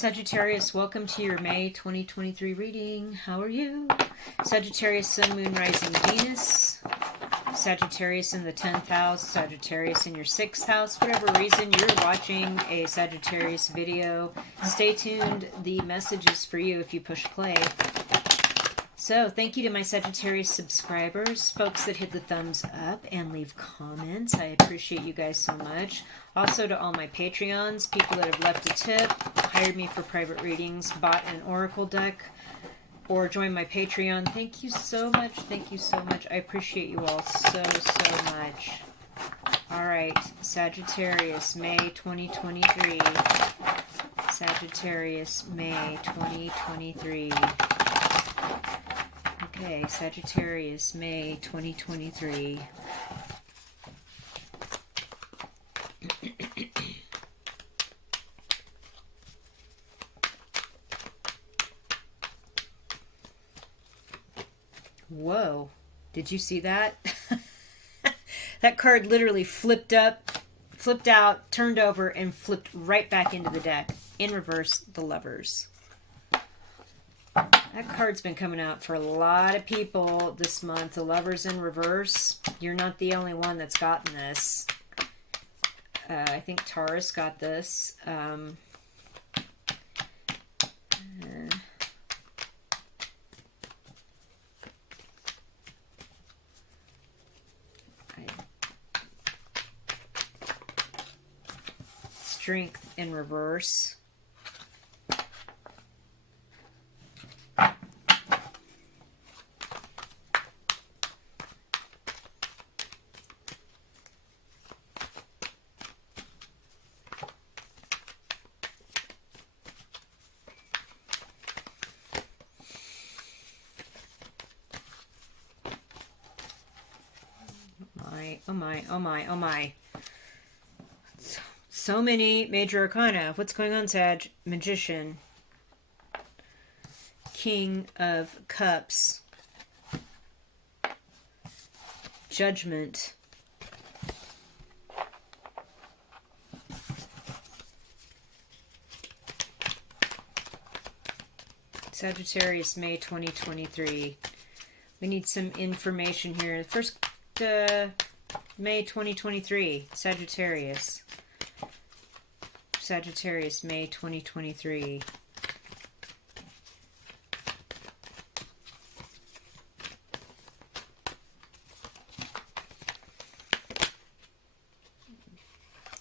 Sagittarius, welcome to your May 2023 reading. How are you? Sagittarius, Sun, Moon, Rising, Venus. Sagittarius in the 10th house. Sagittarius in your 6th house. Whatever reason you're watching a Sagittarius video, stay tuned. The message is for you if you push play. So, thank you to my Sagittarius subscribers, folks that hit the thumbs up and leave comments. I appreciate you guys so much. Also to all my Patreons, people that have left a tip, hired me for private readings, bought an oracle deck, or joined my Patreon. Thank you so much. Thank you so much. I appreciate you all so much. All right, Sagittarius, May 2023. Sagittarius, May 2023. Okay, Sagittarius, May 2023. Whoa, did you see that? That card literally flipped out, turned over, and flipped right back into the deck. In reverse, the Lovers. That card's been coming out for a lot of people this month. The Lovers in reverse. You're not the only one that's gotten this. I think Taurus got this. Strength in reverse. Oh my. So many major arcana. What's going on, Sag? Magician. King of Cups. Judgment. Sagittarius, May 2023. We need some information here. First, May 2023. Sagittarius. Sagittarius, May 2023.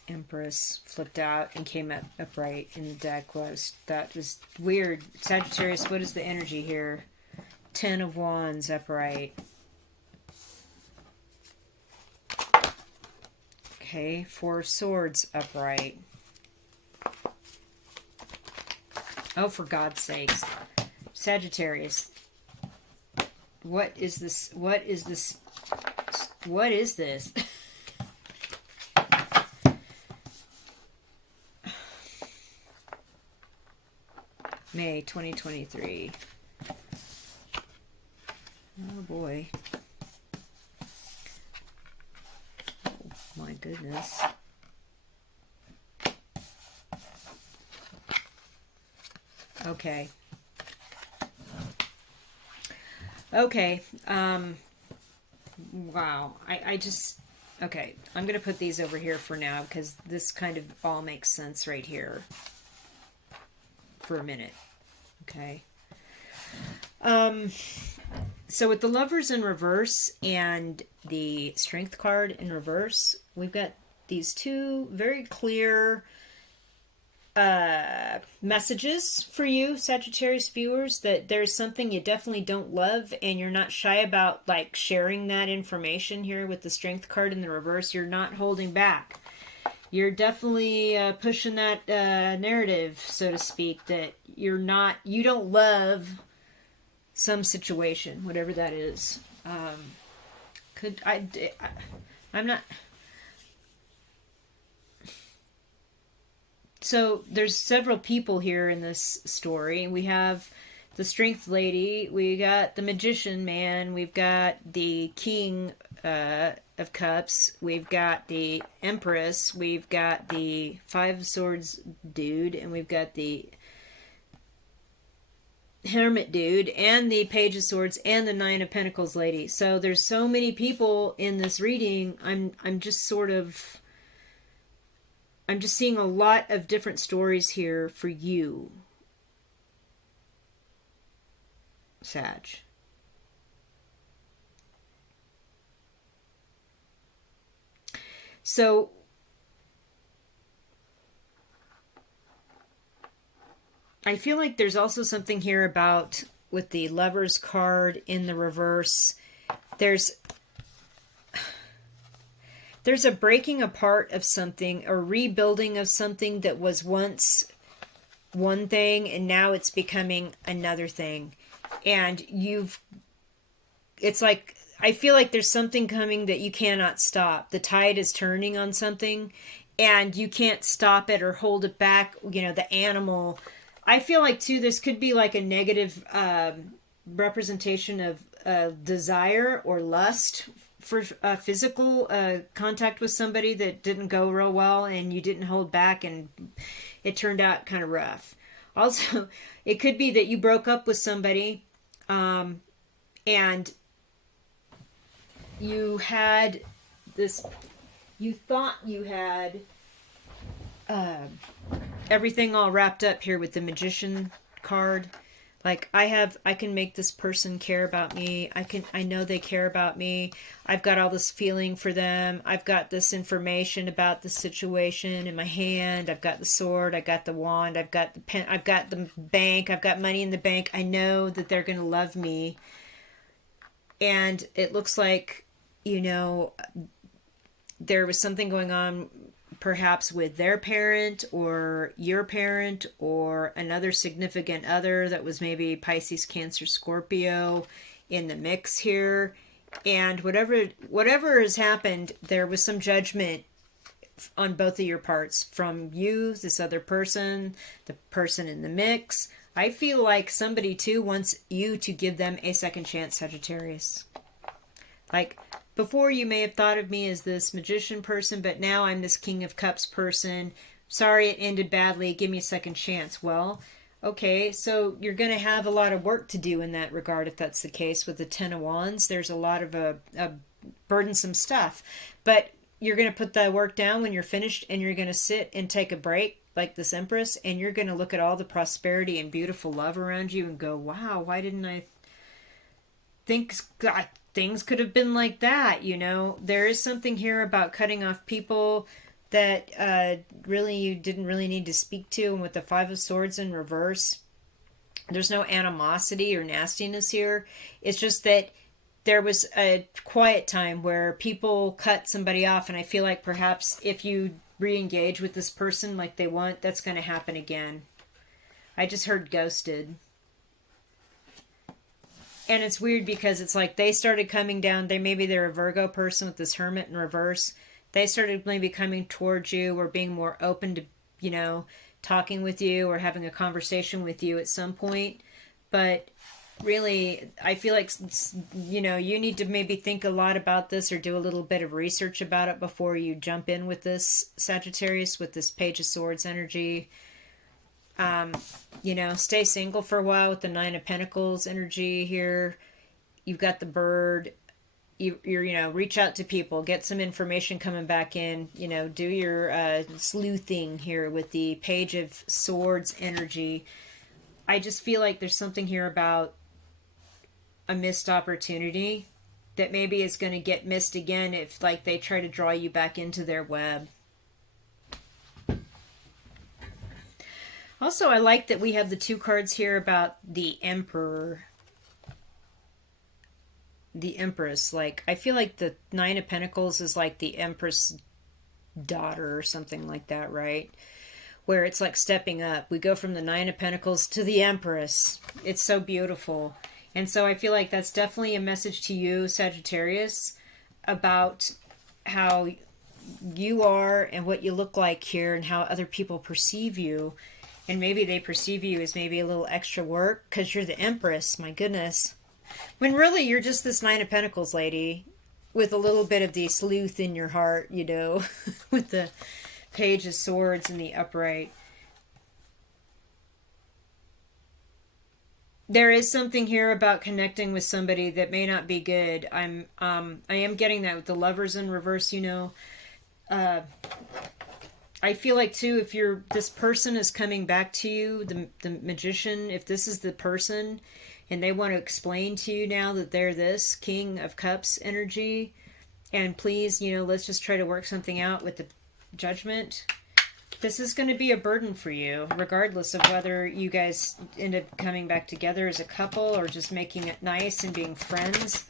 Empress flipped out and came up upright in the deck. That was weird. Sagittarius, what is the energy here? 10 of Wands upright. Okay, 4 of Swords upright. Oh, for God's sakes. Sagittarius. What is this? What is this? What is this? May 2023. Oh boy. Oh my goodness. Okay. Wow. I just... Okay. I'm going to put these over here for now because this kind of all makes sense right here. For a minute. Okay. So with the Lovers in reverse and the Strength card in reverse, we've got these two very clear messages for you, Sagittarius viewers, that there's something you definitely don't love and you're not shy about like sharing that information here with the Strength card in the reverse. You're not holding back. You're definitely pushing that narrative, so to speak, that you don't love some situation, whatever that is. I'm not... So there's several people here in this story. We have the Strength lady, we got the Magician man, we've got the King of Cups, we've got the Empress, we've got the Five of Swords dude, and we've got the Hermit dude and the Page of Swords and the Nine of Pentacles lady. So there's so many people in this reading. I'm just seeing a lot of different stories here for you, Sag. So I feel like there's also something here about, with the Lovers card in the reverse, there's a breaking apart of something, a rebuilding of something that was once one thing and now it's becoming another thing. And it's like, I feel like there's something coming that you cannot stop. The tide is turning on something and you can't stop it or hold it back. You know, the animal. I feel like too, this could be like a negative representation of desire or lust for physical contact with somebody that didn't go real well and you didn't hold back and it turned out kind of rough. Also, it could be that you broke up with somebody and you had this, you thought you had everything all wrapped up here with the Magician card. Like, I can make this person care about me. I know they care about me. I've got all this feeling for them. I've got this information about the situation in my hand. I've got the sword. I've got the wand. I've got the pen. I've got the bank. I've got money in the bank. I know that they're going to love me. And it looks like, you know, there was something going on perhaps with their parent or your parent or another significant other that was maybe Pisces, Cancer, Scorpio in the mix here. And whatever has happened, there was some judgment on both of your parts, from you, this other person, the person in the mix. I feel like somebody too wants you to give them a second chance, Sagittarius. Like, before you may have thought of me as this Magician person, but now I'm this King of Cups person. Sorry it ended badly. Give me a second chance. Well, okay, so you're going to have a lot of work to do in that regard if that's the case. With the Ten of Wands, there's a lot of burdensome stuff. But you're going to put that work down when you're finished and you're going to sit and take a break like this Empress, and you're going to look at all the prosperity and beautiful love around you and go, wow, why didn't I think things could have been like that? You know, there is something here about cutting off people that really you didn't really need to speak to. And with the Five of Swords in reverse, there's no animosity or nastiness here. It's just that there was a quiet time where people cut somebody off, and I feel like perhaps if you re-engage with this person like they want, that's going to happen again. I just heard ghosted. And it's weird because it's like they started coming down. Maybe they're a Virgo person with this Hermit in reverse. They started maybe coming towards you or being more open to, you know, talking with you or having a conversation with you at some point. But really, I feel like, you know, you need to maybe think a lot about this or do a little bit of research about it before you jump in with this, Sagittarius, with this Page of Swords energy. You know, stay single for a while with the Nine of Pentacles energy here. You've got the Bird. You're you know, reach out to people, get some information coming back in. You know, do your sleuthing here with the Page of Swords energy. I just feel like there's something here about a missed opportunity that maybe is going to get missed again if, like, they try to draw you back into their web. Also, I like that we have the two cards here about the Emperor. The Empress. Like, I feel like the Nine of Pentacles is like the Empress daughter or something like that, right? Where it's like stepping up. We go from the Nine of Pentacles to the Empress. It's so beautiful. And so I feel like that's definitely a message to you, Sagittarius, about how you are and what you look like here and how other people perceive you. And maybe they perceive you as maybe a little extra work because you're the Empress, my goodness. When really you're just this Nine of Pentacles lady with a little bit of the sleuth in your heart, you know, with the Page of Swords in the upright. There is something here about connecting with somebody that may not be good. I am getting that with the Lovers in reverse, you know. I feel like too, if this person is coming back to you, the Magician, if this is the person and they want to explain to you now that they're this King of Cups energy, and please, you know, let's just try to work something out with the Judgment. This is going to be a burden for you, regardless of whether you guys end up coming back together as a couple or just making it nice and being friends.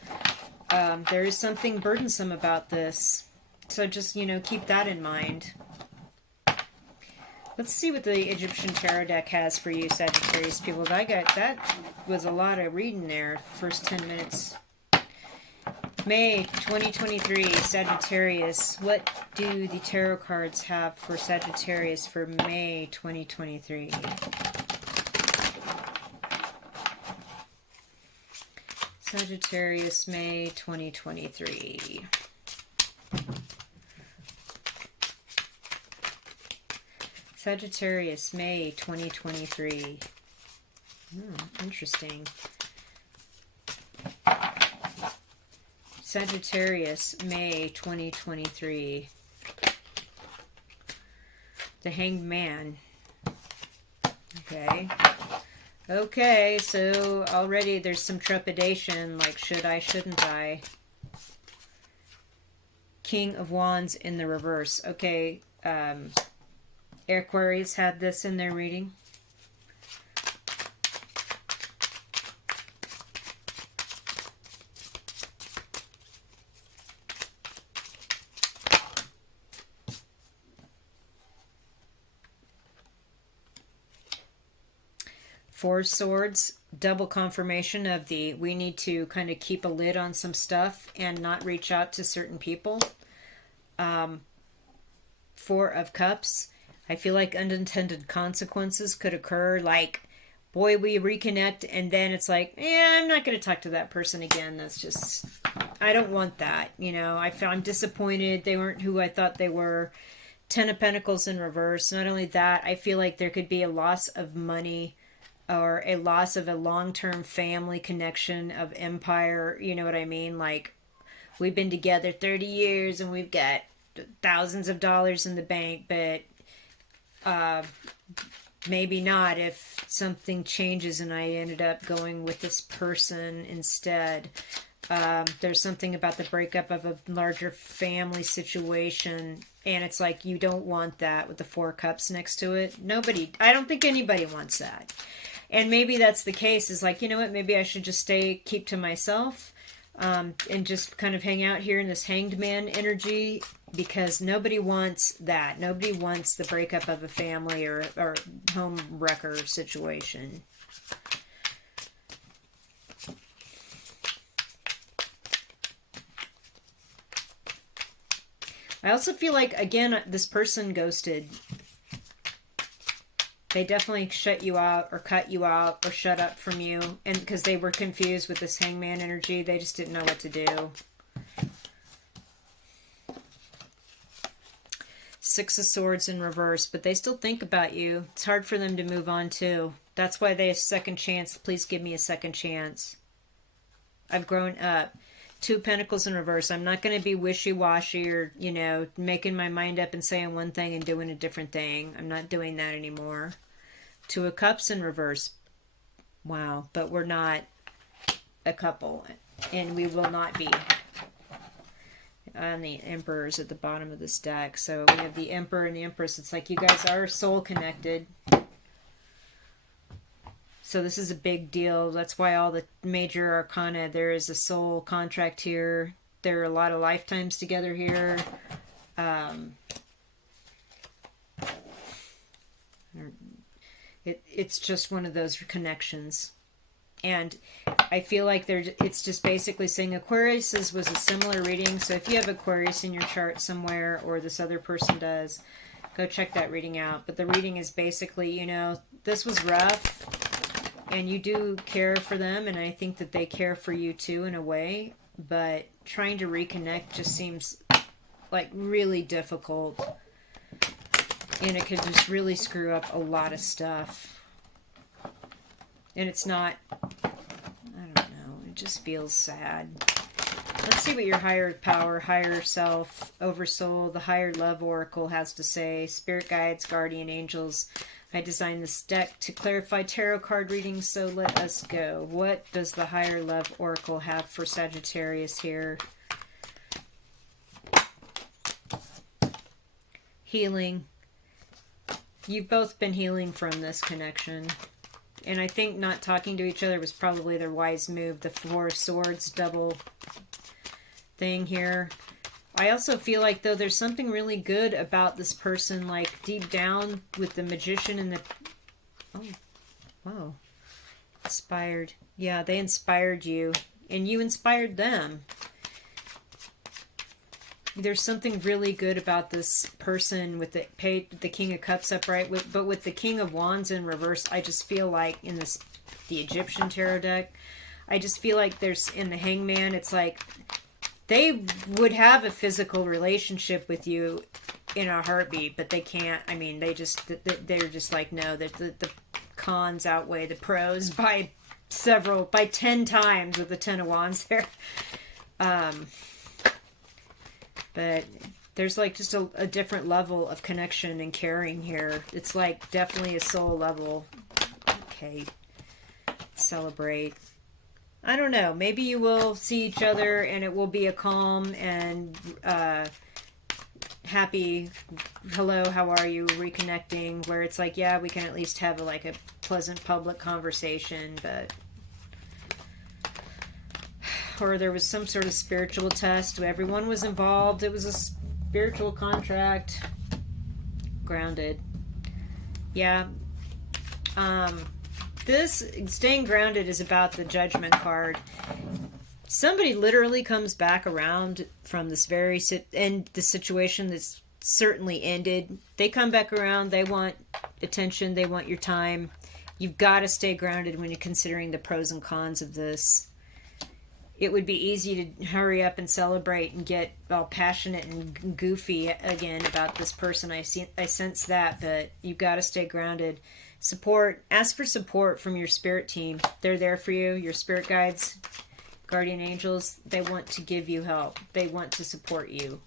There is something burdensome about this. So just, you know, keep that in mind. Let's see what the Egyptian Tarot deck has for you, Sagittarius people. That was a lot of reading there, first 10 minutes. May 2023, Sagittarius. What do the tarot cards have for Sagittarius for May 2023? Sagittarius, May 2023. Sagittarius, May 2023. Interesting. Sagittarius, May 2023. The Hanged Man. Okay. Okay, so already there's some trepidation, like should I, shouldn't I? King of Wands in the reverse. Okay, Aquarius had this in their reading. Four Swords, double confirmation of the we need to kind of keep a lid on some stuff and not reach out to certain people. Four of Cups, I feel like unintended consequences could occur, like, boy, we reconnect and then it's like, yeah, I'm not going to talk to that person again. That's just, I don't want that. You know, I'm disappointed. They weren't who I thought they were. Ten of Pentacles in reverse. Not only that, I feel like there could be a loss of money or a loss of a long-term family connection of empire, you know what I mean? Like, we've been together 30 years and we've got thousands of dollars in the bank, but maybe not if something changes and I ended up going with this person instead. There's something about the breakup of a larger family situation, and it's like you don't want that with the Four Cups next to it. I don't think anybody wants that. And maybe that's the case, is like, you know what, maybe I should just keep to myself, and just kind of hang out here in this Hanged Man energy, because nobody wants that. Nobody wants the breakup of a family or home wrecker situation. I also feel like, again, this person ghosted. They definitely shut you out or cut you out or shut up from you, and because they were confused with this Hangman energy, they just didn't know what to do. Six of Swords in reverse, but they still think about you. It's hard for them to move on too. That's why they have a second chance. Please give me a second chance. I've grown up. Two of Pentacles in reverse. I'm not going to be wishy-washy or, you know, making my mind up and saying one thing and doing a different thing. I'm not doing that anymore. Two of Cups in reverse. Wow. But we're not a couple. And we will not be. And the Emperor's at the bottom of this deck. So we have the Emperor and the Empress. It's like you guys are soul connected. So this is a big deal. That's why all the major arcana, there is a soul contract here. There are a lot of lifetimes together here. It's just one of those connections. And I feel like it's just basically saying Aquarius was a similar reading. So if you have Aquarius in your chart somewhere, or this other person does, go check that reading out. But the reading is basically, you know, this was rough. And you do care for them, and I think that they care for you too in a way, but trying to reconnect just seems like really difficult, and it could just really screw up a lot of stuff. And it's not, I don't know, it just feels sad. Let's see what your higher power, higher self, oversoul, the higher love oracle has to say. Spirit guides, guardian angels. I designed this deck to clarify tarot card readings, so let us go. What does the higher love oracle have for Sagittarius here? Healing. You've both been healing from this connection. And I think not talking to each other was probably their wise move. The Four of Swords double thing here. I also feel like, though, there's something really good about this person, like deep down with the Magician and the... Oh, whoa. Inspired. Yeah, they inspired you. And you inspired them. There's something really good about this person with the King of Cups upright, but with the King of Wands in reverse, I just feel like in the Egyptian tarot deck, I just feel like there's, in the Hangman, it's like they would have a physical relationship with you in a heartbeat, but they can't. I mean, they're just like, no, the cons outweigh the pros by 10 times with the Ten of Wands there. But there's like just a different level of connection and caring here. It's like definitely a soul level. Okay. Celebrate. I don't know. Maybe you will see each other and it will be a calm and happy, hello, how are you, reconnecting, where it's like, yeah, we can at least have a pleasant public conversation, but... Or there was some sort of spiritual test. Everyone was involved. It was a spiritual contract. Grounded. Yeah. This staying grounded is about the Judgment card. Somebody literally comes back around from this very the situation that's certainly ended. They come back around. They want attention. They want your time. You've got to stay grounded when you're considering the pros and cons of this. It would be easy to hurry up and celebrate and get all passionate and goofy again about this person. I sense that, but you've got to stay grounded. Support. Ask for support from your spirit team. They're there for you. Your spirit guides, guardian angels, they want to give you help. They want to support you.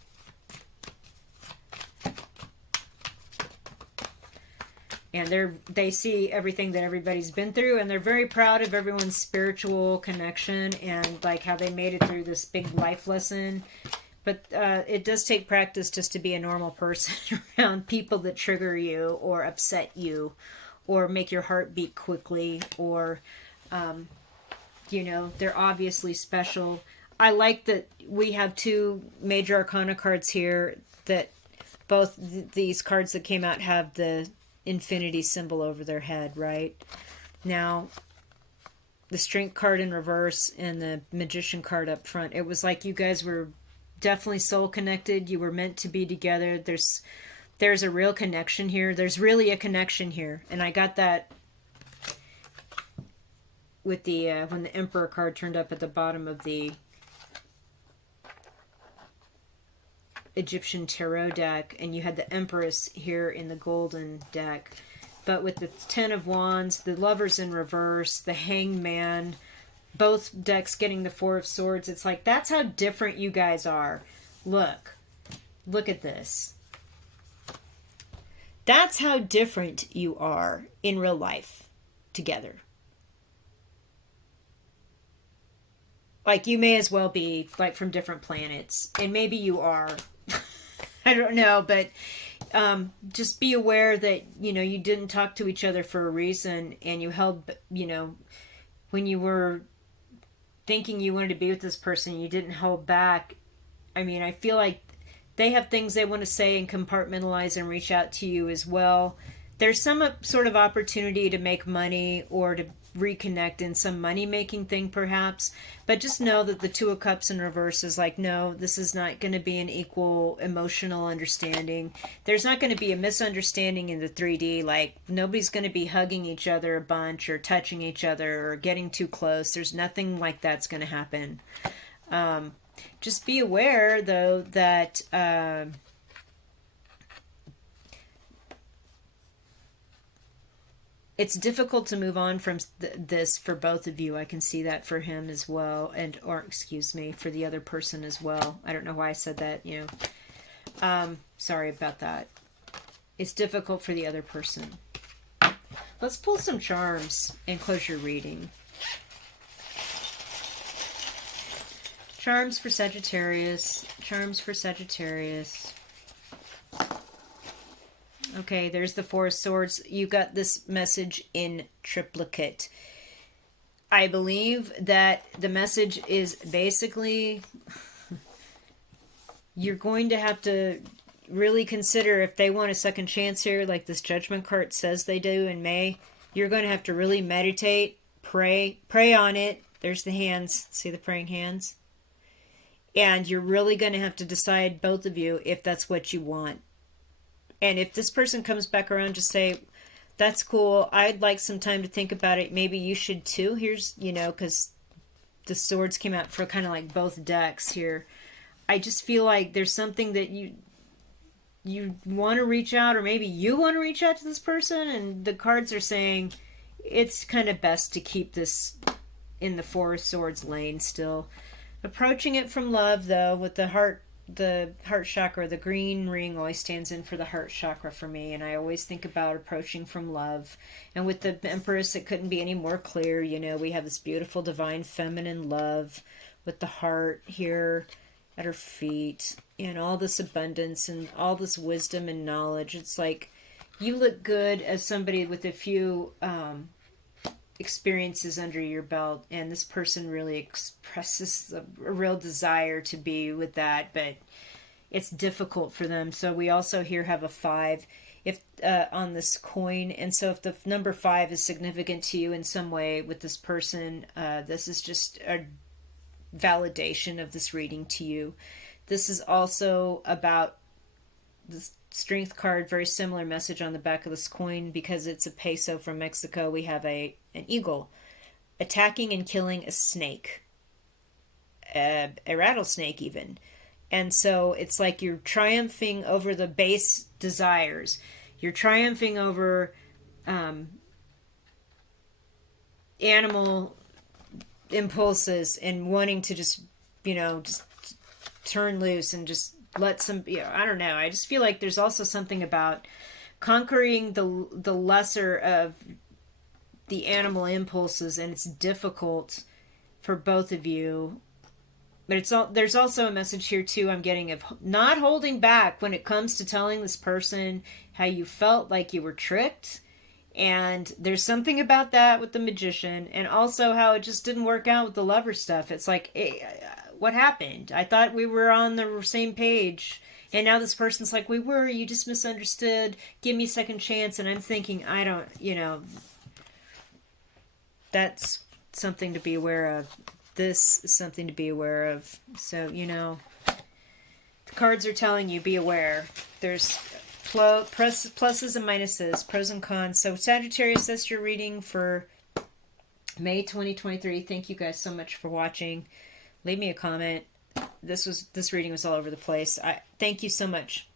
And they see everything that everybody's been through, and they're very proud of everyone's spiritual connection and like how they made it through this big life lesson. But it does take practice just to be a normal person around people that trigger you or upset you or make your heart beat quickly or, they're obviously special. I like that we have two major arcana cards here, that both these cards that came out have the infinity symbol over their head, right? Now, the Strength card in reverse and the Magician card up front, it was like you guys were definitely soul connected. You were meant to be together. There's a real connection here. There's really a connection here. And I got that with the when the Emperor card turned up at the bottom of the Egyptian tarot deck, and you had the Empress here in the golden deck. But with the Ten of Wands, the Lovers in reverse, the Hangman, both decks getting the Four of Swords, it's like, that's how different you guys are. Look at this. That's how different you are in real life together. Like, you may as well be like from different planets, and maybe you are. I don't know, but just be aware that, you didn't talk to each other for a reason, and you held, when you were thinking you wanted to be with this person, you didn't hold back. I mean, I feel like they have things they want to say and compartmentalize and reach out to you as well. There's some sort of opportunity to make money or to reconnect in some money-making thing, perhaps. But just know that the Two of Cups in reverse is like, no, this is not going to be an equal emotional understanding. There's not going to be a misunderstanding in the 3D. Like, nobody's going to be hugging each other a bunch or touching each other or getting too close. There's nothing like that's going to happen. Just be aware, though, that it's difficult to move on from this for both of you. I can see that for him as well, and or excuse me, for the other person as well. I don't know why I said that, you know. Sorry about that. It's difficult for the other person. Let's pull some charms and close your reading. Charms for Sagittarius. Charms for Sagittarius. Okay, there's the Four of Swords. You got this message in triplicate. I believe that the message is basically you're going to have to really consider if they want a second chance here, like this Judgment card says they do in May. You're going to have to really meditate, pray on it. There's the hands. See the praying hands? And you're really going to have to decide, both of you, if that's what you want. And if this person comes back around, just say, that's cool. I'd like some time to think about it. Maybe you should too. Here's, you know, because the swords came out for kind of like both decks here. I just feel like there's something that you want to reach out, or maybe you want to reach out to this person. And the cards are saying it's kind of best to keep this in the Four of Swords lane still. Approaching it from love, though, with the heart chakra. The green ring always stands in for the heart chakra for me, and I always think about approaching from love. And with the Empress, it couldn't be any more clear. You know, we have this beautiful divine feminine love with the heart here at her feet, and all this abundance and all this wisdom and knowledge. It's like you look good as somebody with a few experiences under your belt, and this person really expresses a real desire to be with that, but it's difficult for them. So we also here have a 5 if on this coin, and so if the number 5 is significant to you in some way with this person, this is just a validation of this reading to you. This is also about the Strength card, very similar message on the back of this coin. Because it's a peso from Mexico, we have an eagle attacking and killing a snake, a rattlesnake even. And so it's like you're triumphing over the base desires. You're triumphing over animal impulses and wanting to just, you know, just turn loose and just let some, you know, I don't know. I just feel like there's also something about conquering the lesser of the animal impulses, and it's difficult for both of you. But there's also a message here too I'm getting of not holding back when it comes to telling this person how you felt like you were tricked. And there's something about that with the Magician, and also how it just didn't work out with the lover stuff. It's like, what happened? I thought we were on the same page, and now this person's like, we were, you just misunderstood, give me a second chance. And I'm thinking, I don't, you know, that's something to be aware of. This is something to be aware of. So, you know, the cards are telling you, be aware. There's pluses and minuses, pros and cons. So Sagittarius, that's your reading for May 2023. Thank you guys so much for watching. Leave me a comment. This reading was all over the place. Thank you so much.